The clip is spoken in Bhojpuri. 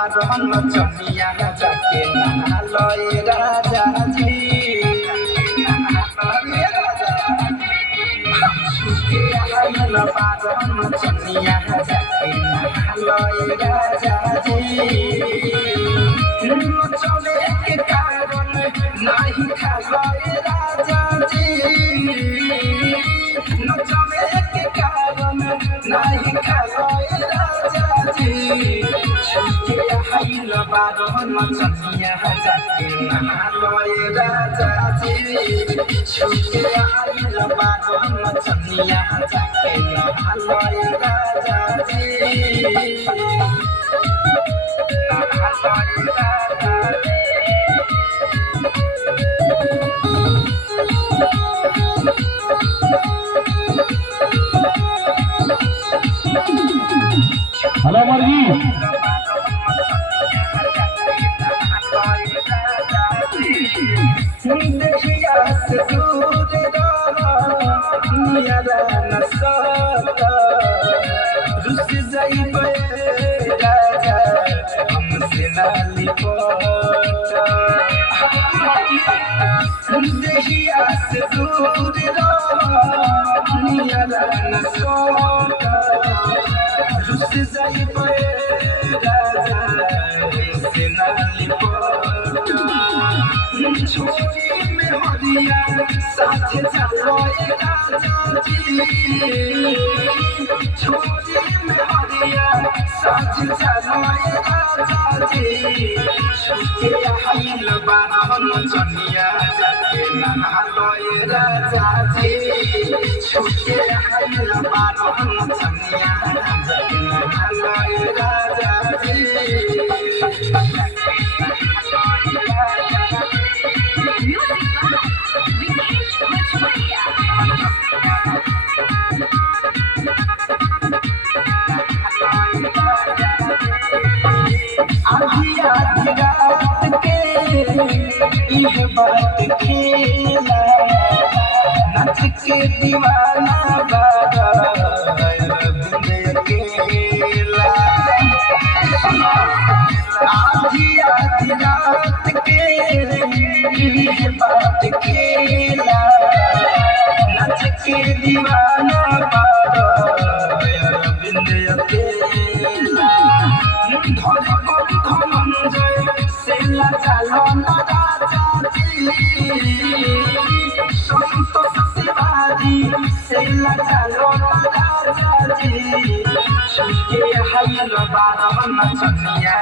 बारहन चनिया जाके नहालय राजा जी आइल बारहन चनिया जाके नहालय राजा जी चले के कारण नाही खालय राजा जी चले के कारण नाही खालय राजा जी छुके आइल बारहन चनिया जाके नहालय राजा जी छुके आइल बारहन चनिया जाके नहालय राजा जी नहालय राजा जी हेलो मर्गी देखिया से दूर न सकता रुस जाइबे राजा हमसे नाली पटा देखिया से दूर न सकता रुस जाइबे राजा हमसे नाली पटा छोरी में हरिया साथ चलोए राजा जी छोरी में हरिया साथ चलोए राजा जी छुके आइल बारहन चनिया जाके नहालय राजा जी छुके आइल बारहन चनिया जाके नहालय राजा जी आधिया रात के यह बात खेला नच के दीवाना बाबा रविंद्र अकेला आधिया रात के यह बात खेला नच के दीवाना बाबा रविंद्र अकेला धनंजय से लाचालो ना राजा जी संतोष शिवाजी से लाचालो ना राजा जी छुके आइल बारहन चनिया